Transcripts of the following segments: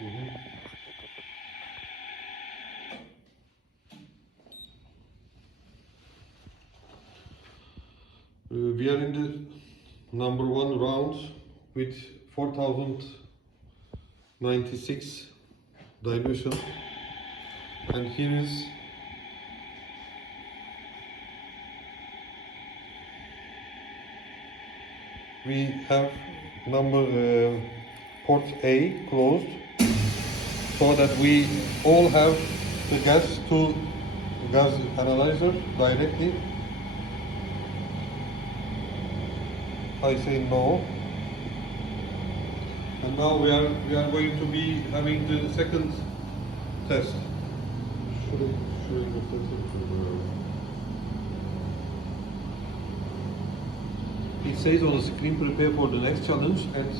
We are in the number 1 round with 4096 dilution, and here is we have number port A closed, so that we all have the gas to gas analyzer directly. I say no, and now we are going to be having the second test. It says on the screen, prepare for the next challenge, and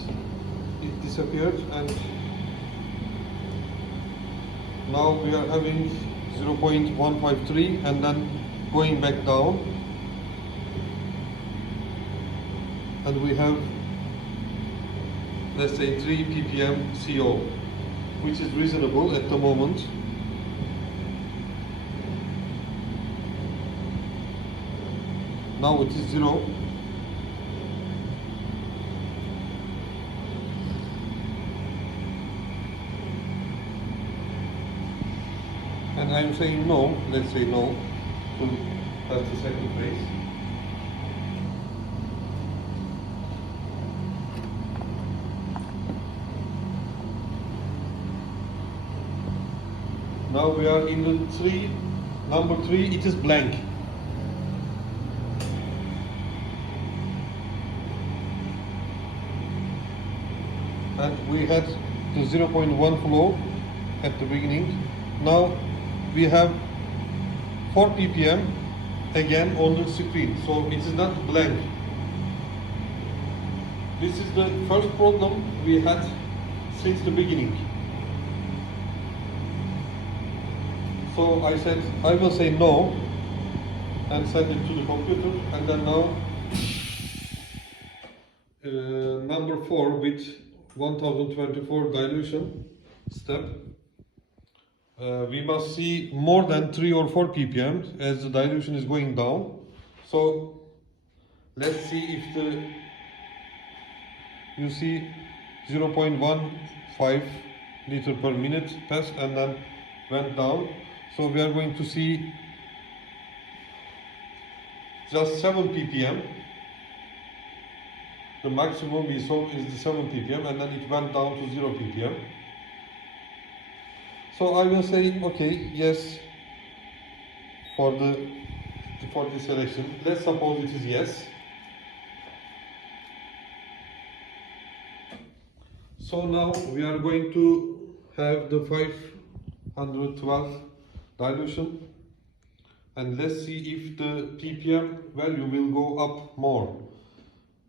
it disappeared, and now we are having 0.153 and then going back down, and we have, let's say, 3 ppm CO, which is reasonable at the moment. Now it is 0. And I'm saying no, let's say no, to pass the second phase. Now we are in the number 3, it is blank. And we had the 0.1 flow at the beginning. Now we have 4 ppm again on the screen, so it is not blank. This is the first problem we had since the beginning. So I said I will say no and send it to the computer, and then now number 4 with 1024 dilution step. We must see more than 3 or 4 ppm as the dilution is going down. So let's see if you see 0.15 liter per minute passed and then went down. So we are going to see just 7 ppm. The maximum we saw is the 7 ppm, and then it went down to 0 ppm. So I will say okay, yes, for this selection. Let's suppose it is yes. So now we are going to have the 512 dilution, and let's see if the ppm value will go up more.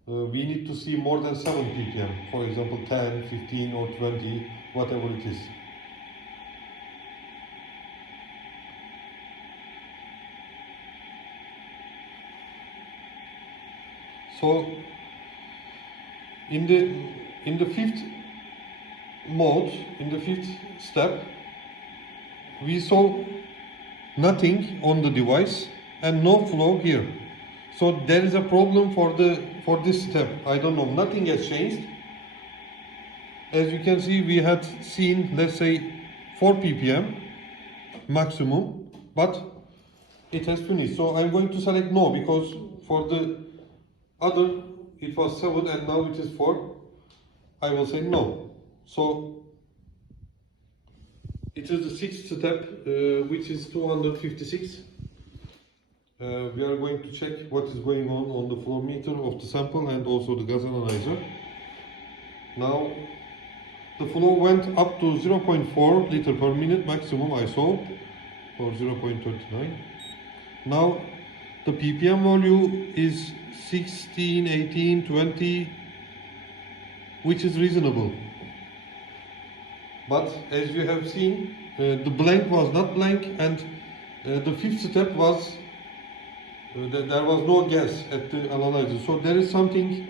We need to see more than 7 ppm, for example 10, 15 or 20, whatever it is. So in the fifth mode, in the fifth step, we saw nothing on the device and no flow here. So there is a problem for this step. I don't know, nothing has changed. As you can see, we had seen, let's say, 4 ppm maximum, but it has finished. So I'm going to select no, because for the other it was 7 and now it is 4. I will say no. So it is the sixth step, which is 256. We are going to check what is going on the flow meter of the sample and also the gas analyzer. Now the flow went up to 0.4 liter per minute maximum I saw, or 0.39. Now the ppm value is 16, 18, 20, which is reasonable. But as you have seen, the blank was not blank, and the fifth step was there was no gas at the analyzer. So there is something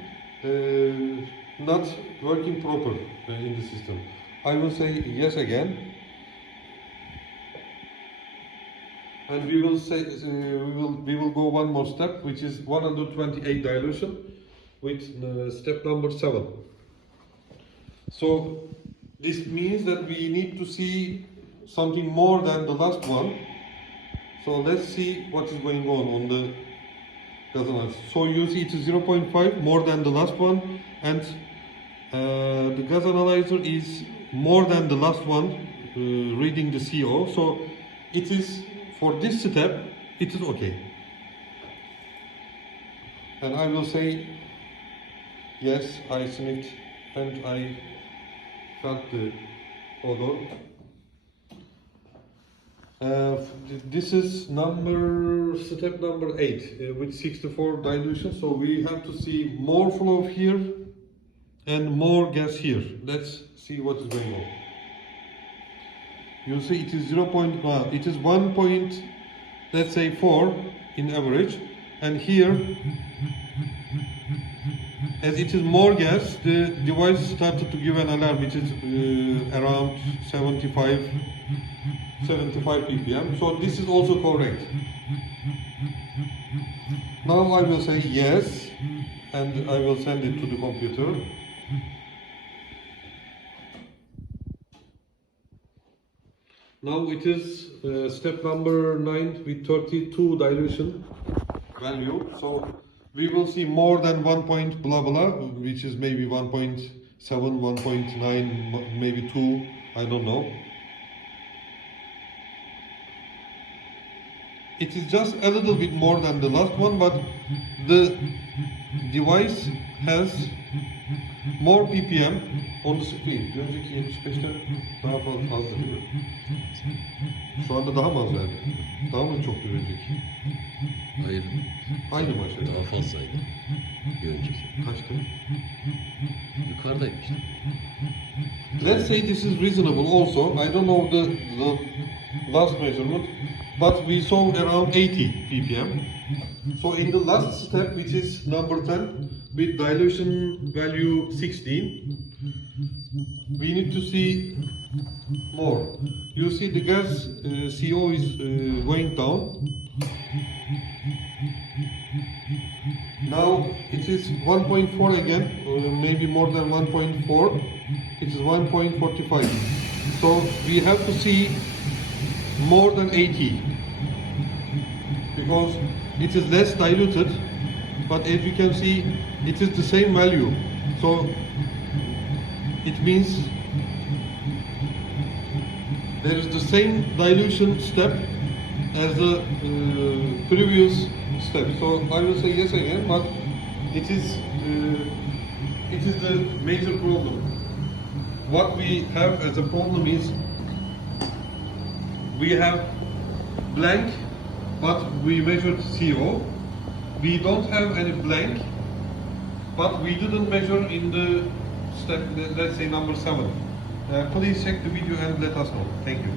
not working proper in the system. I will say yes again, and we will say we will go one more step, which is 128 dilution with step number 7. So this means that we need to see something more than the last one. So let's see what is going on the gas analyzer. So you see it is 0.5 more than the last one, and the gas analyzer is more than the last one, reading the CO. So it is, for this step, it is okay. And I will say yes, I sniffed and I felt the odor. This is step number 8 with 64 dilution. So we have to see more flow here and more gas here. Let's see what is going on. You see it is 0.1. It is 1 point, let's say 4 in average, and here, as it is more gas, the device started to give an alarm, which is around 75 ppm. So this is also correct. Now I will say yes, and I will send it to the computer. Now it is step number 9 with 32 dilution value. So we will see more than 1 point blah blah, which is maybe 1.7, 1.9, maybe 2, I don't know. It is just a little bit more than the last one, but the device has more ppm on the screen. Önceki 75'ten daha fazla diyor. Şu anda daha mı az verdi? Daha mı çoktu önceki? Hayır. Aynı mı aşağıda? Daha fazlaydı. Bir önceki. Kaçtı? Yukarıdaydı işte. Let's say this is reasonable also. I don't know the last measurement, but we saw around 80 ppm. So in the last step, which is number 10, with dilution value 16, we need to see more. You see the gas CO is going down. Now it is 1.4 again, maybe more than 1.4. It is 1.45. So we have to see more than 80, because it is less diluted, but as you can see, it is the same value. So it means there is the same dilution step as the previous step. So I will say yes again, but it is the major problem. What we have as a problem is we have blank, but we measured CO. We don't have any blank, but we didn't measure in the step, let's say number 7. Please check the video and let us know. Thank you.